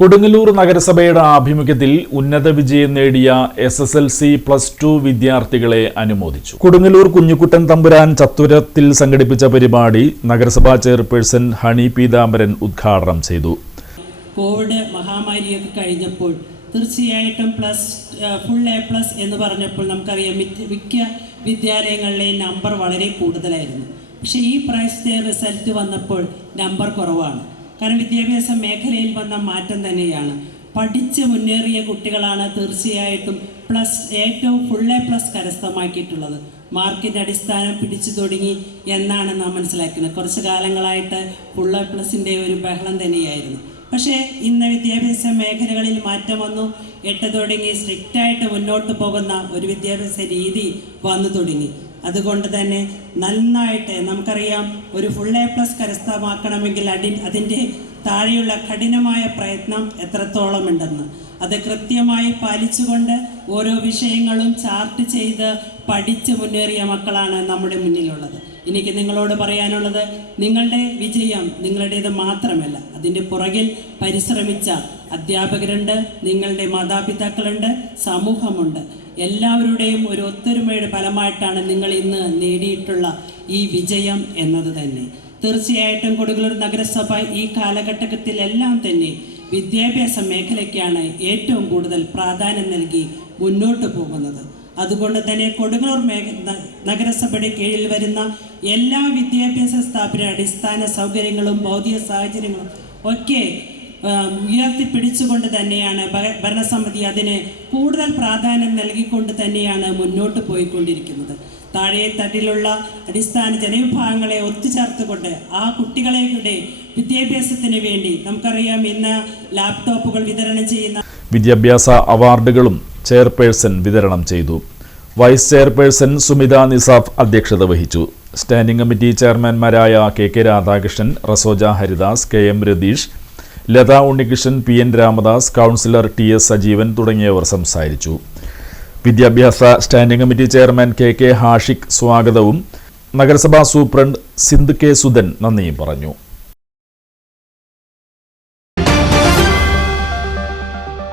കൊടുങ്ങല്ലൂർ നഗരസഭയുടെ ആഭിമുഖ്യത്തിൽ ഉന്നത വിജയം നേടിയ SSLC+2 വിദ്യാർത്ഥികളെ അനുമോദിച്ചു. കൊടുങ്ങല്ലൂർ കുഞ്ഞുകുട്ടൻ തമ്പുരാൻ ചത്തുരത്തിൽ സംഘടിപ്പിച്ച പരിപാടി നഗരസഭാ ചെയർപേഴ്സൺ ഹണി പീതാംബരൻ ഉദ്ഘാടനം ചെയ്തു. കോവിഡ് മഹാമാരിയൊക്കെ കഴിഞ്ഞപ്പോൾ തീർച്ചയായിട്ടും ഫുൾ A+ എന്ന് പറഞ്ഞപ്പോൾ നമുക്കറിയാം മിക്ക വിദ്യാലയങ്ങളിലെയും നമ്പർ വളരെ കൂടുതലായിരുന്നു. പക്ഷേ ഈ പ്രാവശ്യത്തെ റിസൾട്ട് വന്നപ്പോൾ നമ്പർ കുറവാണ്. കാരണം വിദ്യാഭ്യാസ മേഖലയിൽ വന്ന മാറ്റം തന്നെയാണ്. പഠിച്ച് മുന്നേറിയ കുട്ടികളാണ് തീർച്ചയായിട്ടും ഏറ്റവും ഫുൾ A+ കരസ്ഥമാക്കിയിട്ടുള്ളത്. മാർക്കിൻ്റെ അടിസ്ഥാനം പിടിച്ചു തുടങ്ങി എന്നാണ് നാം മനസ്സിലാക്കുന്നത്. കുറച്ച് കാലങ്ങളായിട്ട് ഫുൾ A+ൻ്റെ ഒരു ബഹളം തന്നെയായിരുന്നു. പക്ഷേ ഇന്ന് വിദ്യാഭ്യാസ മേഖലകളിൽ മാറ്റം വന്നു. 8 തുടങ്ങി സ്ട്രിക്റ്റായിട്ട് മുന്നോട്ട് പോകുന്ന ഒരു വിദ്യാഭ്യാസ രീതി വന്നു തുടങ്ങി. അതുകൊണ്ട് തന്നെ നന്നായിട്ട് നമുക്കറിയാം, ഒരു ഫുൾ A+ കരസ്ഥമാക്കണമെങ്കിൽ അതിൻ്റെ താഴെയുള്ള കഠിനമായ പ്രയത്നം എത്രത്തോളം ഉണ്ടെന്ന് അത് കൃത്യമായി പാലിച്ചുകൊണ്ട് ഓരോ വിഷയങ്ങളും ചാർട്ട് ചെയ്ത് പഠിച്ച് മുന്നേറിയ മക്കളാണ് നമ്മുടെ മുന്നിലുള്ളത്. എനിക്ക് നിങ്ങളോട് പറയാനുള്ളത്, നിങ്ങളുടെ വിജയം നിങ്ങളുടേത് മാത്രമല്ല, അതിൻ്റെ പുറകിൽ പരിശ്രമിച്ച അധ്യാപകരുണ്ട്, നിങ്ങളുടെ മാതാപിതാക്കളുണ്ട്, സമൂഹമുണ്ട്. എല്ലാവരുടെയും ഒരു ഒത്തൊരുമയുടെ ഫലമായിട്ടാണ് നിങ്ങൾ ഇന്ന് നേടിയിട്ടുള്ള ഈ വിജയം എന്നത് തന്നെ. തീർച്ചയായിട്ടും കൊടുങ്ങല്ലൂർ നഗരസഭ ഈ കാലഘട്ടത്തിലെല്ലാം തന്നെ വിദ്യാഭ്യാസ മേഖലയ്ക്കാണ് ഏറ്റവും കൂടുതൽ പ്രാധാന്യം നൽകി മുന്നോട്ട് പോകുന്നത്. അതുകൊണ്ട് തന്നെ കൊടുങ്ങല്ലൂർ നഗരസഭയുടെ കീഴിൽ വരുന്ന എല്ലാ വിദ്യാഭ്യാസ സ്ഥാപന അടിസ്ഥാന സൗകര്യങ്ങളും ഭൗതിക സാഹചര്യങ്ങളും ഒക്കെ ഉയർത്തിപ്പിടിച്ചുകൊണ്ട് തന്നെയാണ് ഭരണസമിതി അതിന് കൂടുതൽ പ്രാധാന്യം നൽകിക്കൊണ്ട് തന്നെയാണ് മുന്നോട്ട് പോയിക്കൊണ്ടിരിക്കുന്നത്. താഴെ തട്ടിലുള്ള അടിസ്ഥാന ജനവിഭാഗങ്ങളെ ഒത്തുചേർത്തുകൊണ്ട് ആ കുട്ടികളുടെ വിദ്യാഭ്യാസത്തിന് വേണ്ടി നമുക്കറിയാം, ഇന്ന് ലാപ്ടോപ്പുകൾ വിതരണം ചെയ്യുന്ന വിദ്യാഭ്യാസ അവാർഡുകളും ചെയർപേഴ്സൺ വിതരണം ചെയ്തു. വൈസ് ചെയർപേഴ്സൺ സുമിത നിസാഫ് അധ്യക്ഷത വഹിച്ചു. സ്റ്റാൻഡിംഗ് കമ്മിറ്റി ചെയർമാൻമാരായ KK Radhakrishnan, Rasoja Haridas, KM Ratheesh, Latha Unnikrishnan, PN Ramadas, councillor TS Sajeevan തുടങ്ങിയവർ സംസാരിച്ചു. വിദ്യാഭ്യാസ standing committee chairman KK Hashiq സ്വാഗതവും നഗരസഭാ സൂപ്രണ്ട് സിന്ദ് K സുധൻ നന്ദിയും പറഞ്ഞു.